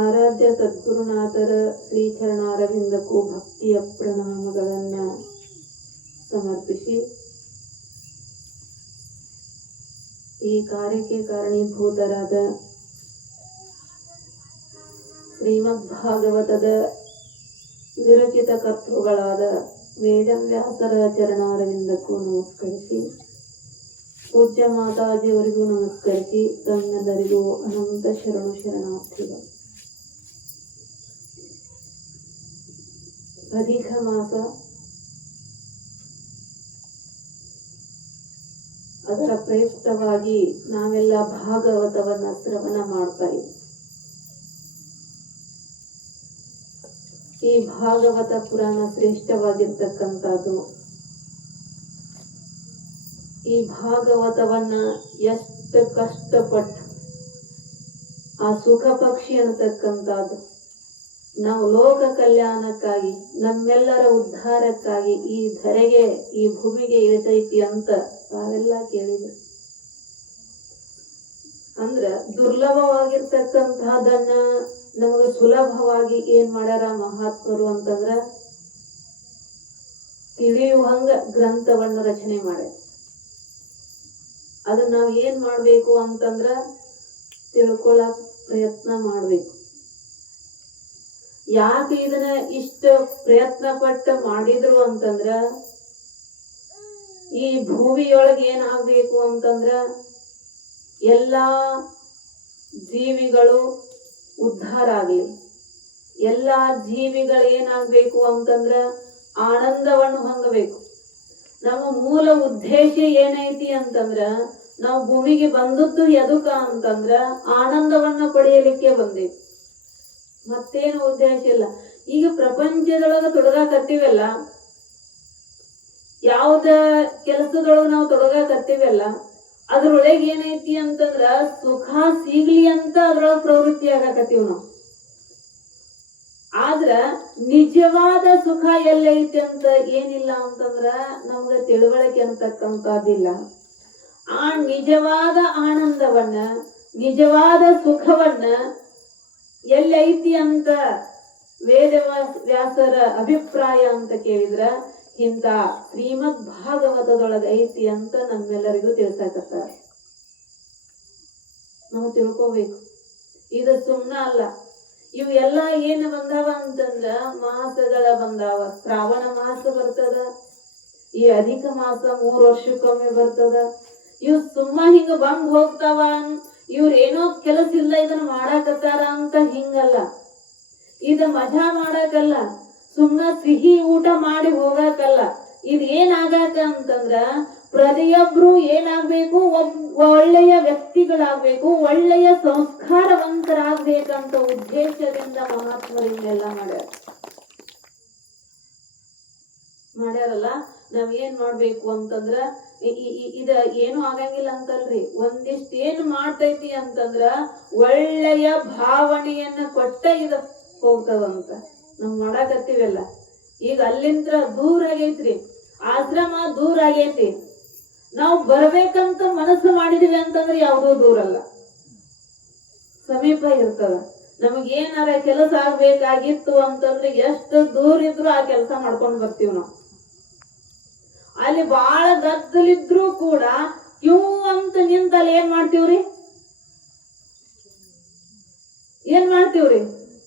ಆರಾಧ್ಯ ಸದ್ಗುರುನಾಥರ ಶ್ರೀಚರಣಾರವಿಂದಕ್ಕೂ ಭಕ್ತಿಯ ಪ್ರಣಾಮಗಳನ್ನು ಸಮರ್ಪಿಸಿ ಈ ಕಾರ್ಯಕ್ಕೆ ಕಾರಣೀಭೂತರಾದ ಶ್ರೀಮದ್ ಭಾಗವತದ ವಿರಚಿತ ಕರ್ತೃಗಳಾದ ವೇದವ್ಯಾಸರ ಚರಣಾರವಿಂದಕ್ಕೂ ನಮಸ್ಕರಿಸಿ, ಪೂಜ್ಯ ಮಾತಾಜಿಯವರಿಗೂ ನಮಸ್ಕರಿಸಿ, ತಮ್ಮೆಲ್ಲರಿಗೂ ಅನಂತ ಶರಣು ಶರಣಾರ್ಥಿಗಳು. ಅಧಿಕ ಮಾಸ, ಅದರ ಪ್ರಯುಕ್ತವಾಗಿ ನಾವೆಲ್ಲ ಭಾಗವತವನ್ನ ಶ್ರವಣ ಮಾಡ್ತಾ ಇದ್ದೀವಿ. ಈ ಭಾಗವತ ಪುರಾಣ ಶ್ರೇಷ್ಠವಾಗಿರ್ತಕ್ಕಂಥದ್ದು. ಈ ಭಾಗವತವನ್ನ ಎಷ್ಟು ಕಷ್ಟಪಟ್ಟು ಆ ಸುಖ ಪಕ್ಷಿ ಅನ್ನತಕ್ಕಂಥದ್ದು ನಾವು ಲೋಕ ಕಲ್ಯಾಣಕ್ಕಾಗಿ ನಮ್ಮೆಲ್ಲರ ಉದ್ಧಾರಕ್ಕಾಗಿ ಈ ಧರೆಗೆ ಈ ಭೂಮಿಗೆ ಇಳಿತೈತಿ ಅಂತ ತಾವೆಲ್ಲ ಕೇಳಿದ್ರು. ಅಂದ್ರ ದುರ್ಲಭವಾಗಿರ್ತಕ್ಕಂಥದನ್ನ ನಮಗೆ ಸುಲಭವಾಗಿ ಏನ್ ಮಾಡ್ಯಾರ ಮಹಾತ್ಮರು ಅಂತಂದ್ರ ತಿಳಿಯುವಂಗ ಗ್ರಂಥವನ್ನು ರಚನೆ ಮಾಡ್ಯಾರ. ಅದನ್ನ ನಾವ್ ಏನ್ ಮಾಡ್ಬೇಕು ಅಂತಂದ್ರ ತಿಳ್ಕೊಳಕ್ ಪ್ರಯತ್ನ ಮಾಡ್ಬೇಕು. ಯಾಕೆ ಇದನ್ನ ಇಷ್ಟ ಪ್ರಯತ್ನ ಪಟ್ಟ ಮಾಡಿದ್ರು ಅಂತಂದ್ರ ಈ ಭೂಮಿಯೊಳಗೆ ಏನಾಗ್ಬೇಕು ಅಂತಂದ್ರ ಎಲ್ಲಾ ಜೀವಿಗಳು ಉದ್ಧಾರ ಆಗ್ಲಿ, ಎಲ್ಲಾ ಜೀವಿಗಳು ಏನಾಗ್ಬೇಕು ಅಂತಂದ್ರ ಆನಂದವನ್ನು ಹೊಂದಬೇಕು. ನಮ್ಮ ಮೂಲ ಉದ್ದೇಶ ಏನೈತಿ ಅಂತಂದ್ರ ನಾವು ಭೂಮಿಗೆ ಬಂದದ್ದು ಎದಕ್ಕ ಅಂತಂದ್ರ ಆನಂದವನ್ನ ಪಡೆಯಲಿಕ್ಕೆ ಬಂದೈತಿ, ಮತ್ತೇನು ಉದ್ದೇಶ ಇಲ್ಲ. ಈಗ ಪ್ರಪಂಚದೊಳಗ ತೊಡಗಾಕತ್ತೀವಲ್ಲ, ಯಾವ್ದ ಕೆಲಸದೊಳಗ ನಾವು ತೊಡಗಾಕತ್ತೀವಲ್ಲ, ಅದ್ರೊಳಗೆ ಏನೈತಿ ಅಂತಂದ್ರ ಸುಖ ಸಿಗ್ಲಿ ಅಂತ ಅದ್ರೊಳಗ ಪ್ರವೃತ್ತಿ ಆಗಾಕತ್ತೀವಿ ನಾವು. ಆದ್ರ ನಿಜವಾದ ಸುಖ ಎಲ್ಲೈತಿ ಅಂತ ಏನಿಲ್ಲ ಅಂತಂದ್ರ ನಮ್ಗ ತಿಳುವಳಿಕೆ ಅಂತಕ್ಕಂಥದ್ದಿಲ್ಲ. ಆ ನಿಜವಾದ ಆನಂದವನ್ನ, ನಿಜವಾದ ಸುಖವನ್ನ ಎಲ್ಲೈತಿ ಅಂತ ವೇದವ್ಯಾಸರ ಅಭಿಪ್ರಾಯ ಅಂತ ಕೇಳಿದ್ರ ಇಂತ ಶ್ರೀಮದ್ ಭಾಗವತದೊಳಗ ಐತಿ ಅಂತ ನಮ್ಮೆಲ್ಲರಿಗೂ ತಿಳ್ಸಾಕತ್ತಾರ. ನಾವು ತಿಳ್ಕೋಬೇಕು. ಇದು ಸುಮ್ನ ಅಲ್ಲ. ಇವು ಎಲ್ಲ ಏನ್ ಬಂದಾವ ಅಂತಂದ್ರ ಮಾಸಗಳ ಬಂದಾವ. ಶ್ರಾವಣ ಮಾಸ ಬರ್ತದ, ಈ ಅಧಿಕ ಮಾಸ 3 ವರ್ಷಕ್ಕೊಮ್ಮೆ ಬರ್ತದ. ಇವ್ ಸುಮ್ಮ ಹಿಂಗ ಬಂದ್ ಹೋಗ್ತಾವ. ಇವ್ರ ಏನೋ ಕೆಲಸ ಇಲ್ಲ ಇದನ್ನ ಮಾಡಾಕತ್ತಾರ ಅಂತ ಹಿಂಗಲ್ಲ. ಇದ ಮಜಾ ಮಾಡಾಕಲ್ಲ, ಸುಮ್ನ ಸಿಹಿ ಊಟ ಮಾಡಿ ಹೋಗಾಕಲ್ಲ. ಇದ್ ಏನಾಗಾಕ ಅಂತಂದ್ರ ಪ್ರತಿಯೊಬ್ರು ಏನಾಗ್ಬೇಕು, ಒಳ್ಳೆಯ ವ್ಯಕ್ತಿಗಳಾಗ್ಬೇಕು, ಒಳ್ಳೆಯ ಸಂಸ್ಕಾರವಂತರಾಗ್ಬೇಕಂತ ಉದ್ದೇಶದಿಂದ ಮಹಾತ್ಮರಿಂದೆಲ್ಲ ಮಾಡ್ಯಾರಲ್ಲ. ನಾವ್ ಏನ್ ಮಾಡ್ಬೇಕು ಅಂತಂದ್ರ ಇದ ಏನು ಆಗಂಗಿಲ್ಲ ಅಂತಲ್ರಿ. ಒಂದಿಷ್ಟ ಏನ್ ಮಾಡ್ತೈತಿ ಅಂತಂದ್ರ ಒಳ್ಳೆಯ ಭಾವನೆಯನ್ನ ಕೊಟ್ಟ ಇದ ಹೋಗ್ತದಂತ ನಾವ್ ಮಾಡಾಕತ್ತೀವಲ್ಲ. ಈಗ ಅಲ್ಲಿಂದ ದೂರ ಆಗೈತ್ರಿ, ಆಶ್ರಮ ದೂರ ಆಗೈತಿ. ನಾವು ಬರ್ಬೇಕಂತ ಮನಸ್ಸು ಮಾಡಿದ್ವಿ ಅಂತಂದ್ರೆ ಯಾವುದೂ ದೂರಲ್ಲ, ಸಮೀಪ ಇರ್ತದ. ನಮಗೇನಾರ ಕೆಲಸ ಆಗ್ಬೇಕಾಗಿತ್ತು ಅಂತಂದ್ರೆ ಎಷ್ಟು ದೂರ ಇದ್ರು ಆ ಕೆಲಸ ಮಾಡ್ಕೊಂಡ್ ಬರ್ತೀವಿ ನಾವು. ಅಲ್ಲಿ ಬಾಳ ಗದ್ದಲಿದ್ರು ಕೂಡ ಕ್ಯೂ ಅಂತ ನಿಂತಲ್ಲಿ ಏನ್ ಮಾಡ್ತೀವ್ರಿ,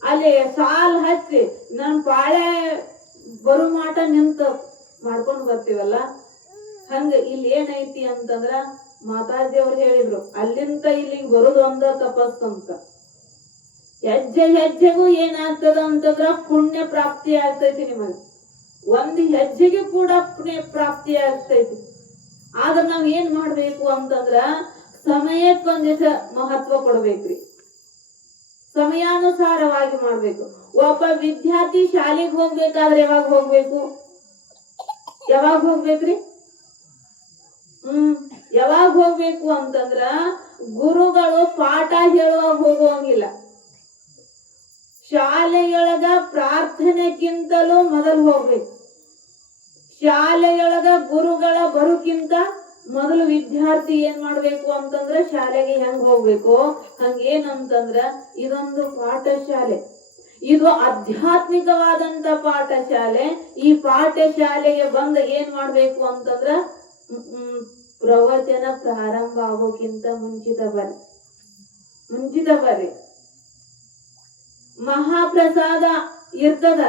ಅಲ್ಲಿ ಸಾಲ್ ಹಚ್ಚಿ ನನ್ ಪಾಳೆ ಬರು ಮಾಟ ನಿಂತ ಮಾಡ್ಕೊಂಡ್ ಬರ್ತೀವಲ್ಲ. ಹಂಗ ಇಲ್ಲಿ ಏನೈತಿ ಅಂತಂದ್ರ ಮಾತಾಜಿ ಅವ್ರು ಹೇಳಿದ್ರು, ಅಲ್ಲಿಂದ ಇಲ್ಲಿಗೆ ಬರುದು ಒಂದ ತಪಸ್ಸು ಅಂತ. ಹೆಜ್ಜೆ ಹೆಜ್ಜೆಗೂ ಏನಾಗ್ತದ ಅಂತಂದ್ರ ಪುಣ್ಯ ಪ್ರಾಪ್ತಿ ಆಗ್ತೈತಿ ನಿಮಗೆ. ಒಂದು ಹೆಜ್ಜೆಗೆ ಕೂಡ ಪುಣ್ಯ ಪ್ರಾಪ್ತಿ ಆಗ್ತೈತಿ. ಆದ್ರ ನಾವ್ ಏನ್ ಮಾಡ್ಬೇಕು ಅಂತಂದ್ರ ಸಮಯಕ್ಕೊಂದಿಸ ಮಹತ್ವ ಕೊಡ್ಬೇಕ್ರಿ. ಸಮಯಾನುಸಾರವಾಗಿ ಮಾಡ್ಬೇಕು. ಒಬ್ಬ ವಿದ್ಯಾರ್ಥಿ ಶಾಲೆಗೆ ಹೋಗ್ಬೇಕಾದ್ರೆ ಯಾವಾಗ ಹೋಗ್ಬೇಕು? ಯಾವಾಗ ಹೋಗ್ಬೇಕ್ರಿ? ಯಾವಾಗ ಹೋಗ್ಬೇಕು ಅಂತಂದ್ರ ಗುರುಗಳು ಪಾಠ ಹೇಳುವಾಗ ಹೋಗುವಂಗಿಲ್ಲ. ಶಾಲೆಯೊಳಗ ಪ್ರಾರ್ಥನೆಗಿಂತಲೂ ಮೊದಲು ಹೋಗ್ಬೇಕು. ಶಾಲೆಯೊಳಗ ಗುರುಗಳ ಬರುಕ್ಕಿಂತ ಮೊದಲು ವಿದ್ಯಾರ್ಥಿ ಏನ್ ಮಾಡ್ಬೇಕು ಅಂತಂದ್ರ ಶಾಲೆಗೆ ಹೆಂಗ್ ಹೋಗ್ಬೇಕು ಹಂಗೇನಂತಂದ್ರ ಇದೊಂದು ಪಾಠಶಾಲೆ, ಇದು ಆಧ್ಯಾತ್ಮಿಕವಾದಂತ ಪಾಠಶಾಲೆ. ಈ ಪಾಠಶಾಲೆಗೆ ಬಂದ ಏನ್ ಮಾಡ್ಬೇಕು ಅಂತಂದ್ರ ಪ್ರವಚನ ಪ್ರಾರಂಭ ಆಗೋಕ್ಕಿಂತ ಮುಂಚಿತ ಬರ್ರಿ. ಮಹಾಪ್ರಸಾದ ಇರ್ತದ,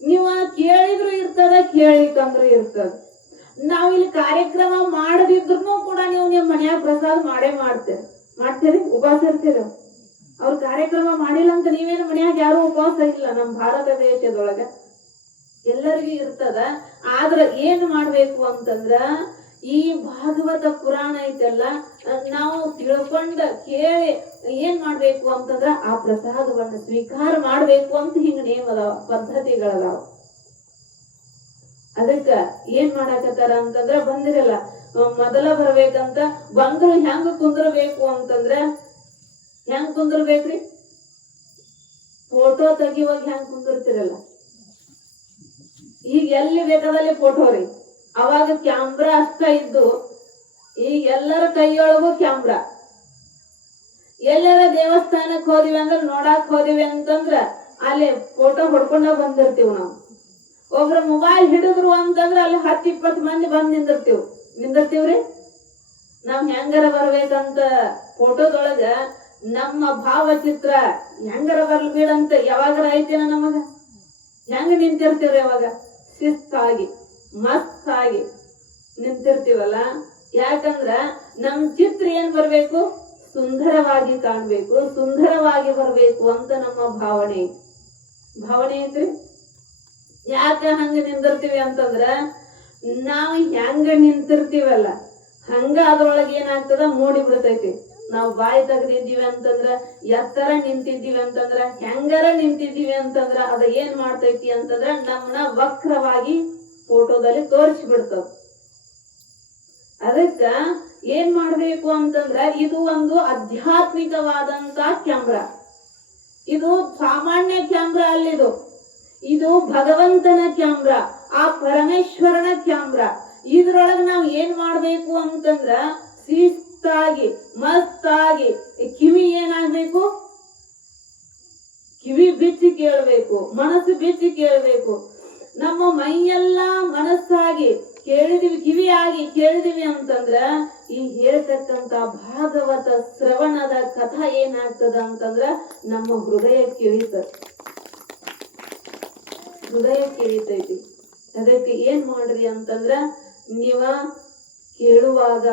ನೀವ ಕೇಳಿದ್ರು ಇರ್ತದ, ಕೇಳಿಕಂದ್ರು ಇರ್ತದ. ನಾವಿಲ್ಲಿ ಕಾರ್ಯಕ್ರಮ ಮಾಡದಿದ್ರು ಕೂಡ ನೀವು ನಿಮ್ ಮನ್ಯಾಗ ಪ್ರಸಾದ ಮಾಡ್ತೀರಿ, ಉಪವಾಸ ಇರ್ತೀರ. ಅವ್ರ ಕಾರ್ಯಕ್ರಮ ಮಾಡಿಲ್ಲ ಅಂತ ನೀವೇನು ಮನ್ಯಾಗ ಯಾರು ಉಪವಾಸ ಇಲ್ಲ. ನಮ್ಮ ಭಾರತ ದೇಶದೊಳಗ ಎಲ್ಲರಿಗೂ ಇರ್ತದ. ಆದ್ರ ಏನ್ ಮಾಡ್ಬೇಕು ಅಂತಂದ್ರ ಈ ಭಾಗವತ ಪುರಾಣ ಐತೆಲ್ಲ ನಾವು ತಿಳ್ಕೊಂಡ ಕೇಳಿ ಏನ್ ಮಾಡ್ಬೇಕು ಅಂತಂದ್ರ ಆ ಪ್ರಸಾದವನ್ನ ಸ್ವೀಕಾರ ಮಾಡ್ಬೇಕು ಅಂತ ಹಿಂಗ ನೇಮ ಅದಾವ, ಪದ್ಧತಿಗಳದಾವ. ಅದಕ್ಕ ಏನ್ ಮಾಡಾಕತ್ತಾರ ಅಂತಂದ್ರ ಬಂದಿರಲ್ಲ ಮೊದಲ ಬರ್ಬೇಕಂತ ಬಂದ್ರು ಹೆಂಗ ಕುಂದ್ರಬೇಕು ಅಂತಂದ್ರ ಹೆಂಗ್ ಕುಂದ್ರಬೇಕ್ರಿ? ಫೋಟೋ ತೆಗಿವಾಗ ಹೆಂಗ್ ಕುಂದಿರ್ತಿರಲ್ಲ, ಈಗ ಎಲ್ಲಿ ಬೇಕಾದಲ್ಲಿ ಫೋಟೋ ರೀ. ಅವಾಗ ಕ್ಯಾಮ್ರಾ ಅಷ್ಟ ಇದ್ದು, ಈಗ ಎಲ್ಲರ ಕೈಯೊಳಗೂ ಕ್ಯಾಮ್ರಾ. ಎಲ್ಲರ ದೇವಸ್ಥಾನಕ್ ಹೋದಿವಿ ಅಂದ್ರ ನೋಡಾಕ್ ಹೋದಿವಿ ಅಂತಂದ್ರ ಅಲ್ಲಿ ಫೋಟೋ ಹೊಡ್ಕೊಂಡ ಬಂದಿರ್ತೀವಿ ನಾವು. ಒಬ್ರ ಮೊಬೈಲ್ ಹಿಡಿದ್ರು ಅಂತಂದ್ರ ಅಲ್ಲಿ 10-20 ಮಂದಿ ಬಂದ್ ನಿಂದಿರ್ತೀವ್ರಿ. ನಾವ್ ಹೆಂಗಾರ ಬರ್ಬೇಕಂತ ಫೋಟೋದೊಳಗ ನಮ್ಮ ಭಾವಚಿತ್ರ ಹೆಂಗಾರ ಬರ್ಲಿ ಬಿಡಂತ ಯಾವಾಗಾರ ಐತೇನ ನಮಗ? ಹೆಂಗ ನಿಂತಿರ್ತೀವ್ರಿ? ಅವಾಗ ಶಿಸ್ತಾಗಿ ಮಸ್ತ್ ಆಗಿ ನಿಂತಿರ್ತೀವಲ್ಲ. ಯಾಕಂದ್ರ ನಮ್ ಚಿತ್ರ ಏನ್ ಬರ್ಬೇಕು? ಸುಂದರವಾಗಿ ಕಾಣ್ಬೇಕು, ಸುಂದರವಾಗಿ ಬರ್ಬೇಕು ಅಂತ ನಮ್ಮ ಭಾವನೆ ಐತ್ರಿ. ಯಾಕ ಹಂಗ ನಿಂದಿರ್ತೀವಿ ಅಂತಂದ್ರ ನಾವು ಹೆಂಗ ನಿಂತಿರ್ತೀವಲ್ಲ ಹಂಗ ಅದ್ರೊಳಗೆ ಏನಾಗ್ತದ ಮೂಡಿ ಬಿಡ್ತೈತಿ. ನಾವು ಬಾಯಿ ತೆಗ್ದಿದ್ದೀವಿ ಅಂತಂದ್ರ, ಎತ್ತರ ನಿಂತಿದ್ದೀವಿ ಅಂತಂದ್ರ, ಹೆಂಗಾರ ನಿಂತಿದ್ದೀವಿ ಅಂತಂದ್ರ ಅದ ಏನ್ ಮಾಡ್ತೈತಿ ಅಂತಂದ್ರ ನಮ್ಮನ್ನ ವಕ್ರವಾಗಿ ಫೋಟೋದಲ್ಲಿ ತೋರಿಸಿ ಬಿಡ್ತದ. ಅದಕ್ಕ ಏನ್ ಮಾಡ್ಬೇಕು ಅಂತಂದ್ರ ಇದು ಒಂದು ಆಧ್ಯಾತ್ಮಿಕವಾದಂತ ಕ್ಯಾಮ್ರಾ. ಇದು ಸಾಮಾನ್ಯ ಕ್ಯಾಮ್ರಾ ಅಲ್ಲಿದು, ಇದು ಭಗವಂತನ ಕ್ಯಾಮ್ರಾ, ಆ ಪರಮೇಶ್ವರನ ಕ್ಯಾಮ್ರಾ. ಇದ್ರೊಳಗ ನಾವ್ ಏನ್ ಮಾಡ್ಬೇಕು ಅಂತಂದ್ರ ಶಿಸ್ತಾಗಿ ಮಸ್ತಾಗಿ ಕಿವಿ ಏನಾಗ್ಬೇಕು? ಕಿವಿ ಬಿಚ್ಚಿ ಕೇಳ್ಬೇಕು, ಮನಸ್ಸು ಬಿಚ್ಚಿ ಕೇಳ್ಬೇಕು. ನಮ್ಮ ಮೈಯೆಲ್ಲ ಮನಸ್ಸಾಗಿ ಕೇಳಿದಿವಿ, ಕಿವಿಯಾಗಿ ಕೇಳಿದಿವಿ ಅಂತಂದ್ರ ಈ ಹೇಳ್ತಕ್ಕಂತ ಭಾಗವತ ಶ್ರವಣದ ಕಥಾ ಏನಾಗ್ತದ ಅಂತಂದ್ರ ನಮ್ಮ ಹೃದಯ ಕೇಳಿತೈತಿ. ಅದಕ್ಕೆ ಏನ್ ಮಾಡ್ರಿ ಅಂತಂದ್ರ ನೀವ ಕೇಳುವಾಗ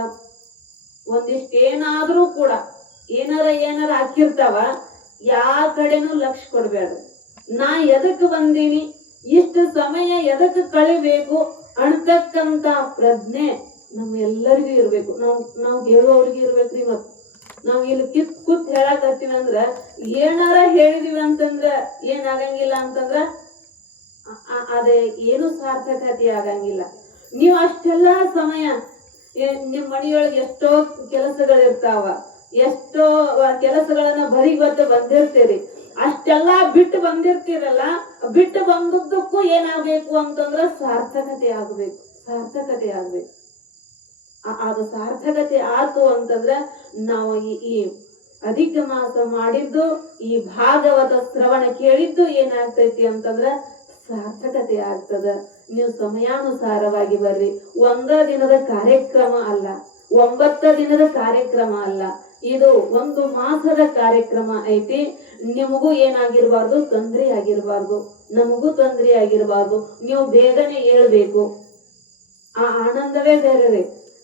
ಒಂದಿಷ್ಟ ಏನಾದ್ರೂ ಕೂಡ ಏನಾರ ಹಾಕಿರ್ತಾವ, ಯಾ ಕಡೆನೂ ಲಕ್ಷ ಕೊಡ್ಬೇಡ್ರಿ. ನಾ ಎದಕ್ ಬಂದೀನಿ, ಇಷ್ಟು ಸಮಯ ಎದಕ್ ಕಳಿಬೇಕು ಅನ್ತಕ್ಕಂತ ಪ್ರಜ್ಞೆ ನಮ್ ಎಲ್ಲರಿಗೂ ಇರ್ಬೇಕು. ನಾವ್ ಹೇಳುವವ್ರಿಗೂ ಇರ್ಬೇಕ್ರಿ. ಮತ್ ನಾವ್ ಇಲ್ಲಿ ಕೂತ್ ಹೇಳಕತ್ತೀವಿ ಅಂದ್ರ ಏನಾರ ಹೇಳಿದಿವಿ ಅಂತಂದ್ರ ಏನಾಗಂಗಿಲ್ಲ ಅಂತಂದ್ರ ಅದೇ ಏನು ಸಾರ್ಥಕತೆ ಆಗಂಗಿಲ್ಲ. ನೀವು ಅಷ್ಟೆಲ್ಲಾ ಸಮಯ ನಿಮ್ ಮನೆಯೊಳಗೆ ಎಷ್ಟೋ ಕೆಲಸಗಳಿರ್ತಾವ, ಎಷ್ಟೋ ಕೆಲಸಗಳನ್ನ ಬರಿಗೊತ್ತ ಬಂದಿರ್ತೀರಿ. ಅಷ್ಟೆಲ್ಲಾ ಬಿಟ್ಟು ಬಂದಿರ್ತೀರಲ್ಲ, ಬಿಟ್ಟು ಬಂದದ್ದಕ್ಕೂ ಏನಾಗ್ಬೇಕು ಅಂತಂದ್ರ ಸಾರ್ಥಕತೆ ಆಗ್ಬೇಕು. ಅದು ಸಾರ್ಥಕತೆ ಆತು ಅಂತಂದ್ರ ನಾವು ಈ ಅಧಿಕ ಮಾಸ ಮಾಡಿದ್ದು, ಈ ಭಾಗವತ ಶ್ರವಣ ಕೇಳಿದ್ದು ಏನಾಗ್ತೈತಿ ಅಂತಂದ್ರ ಸಾರ್ಥಕತೆ ಆಗ್ತದ. ನೀವು ಸಮಯಾನುಸಾರವಾಗಿ ಬರ್ರಿ. ಒಂದ ದಿನದ ಕಾರ್ಯಕ್ರಮ ಅಲ್ಲ, 9 ದಿನದ ಕಾರ್ಯಕ್ರಮ ಅಲ್ಲ, ಇದು 1 ಮಾಸದ ಕಾರ್ಯಕ್ರಮ ಐತಿ. ನಿಮಗೂ ಏನಾಗಿರ್ಬಾರ್ದು, ತೊಂದರೆ ಆಗಿರ್ಬಾರ್ದು, ನಮಗೂ ತೊಂದರೆ ಆಗಿರ್ಬಾರ್ದು. ನೀವು ಬೇಗನೆ ಹೇಳ್ಬೇಕು. ಆ ಆನಂದವೇ ಬೇರೆ.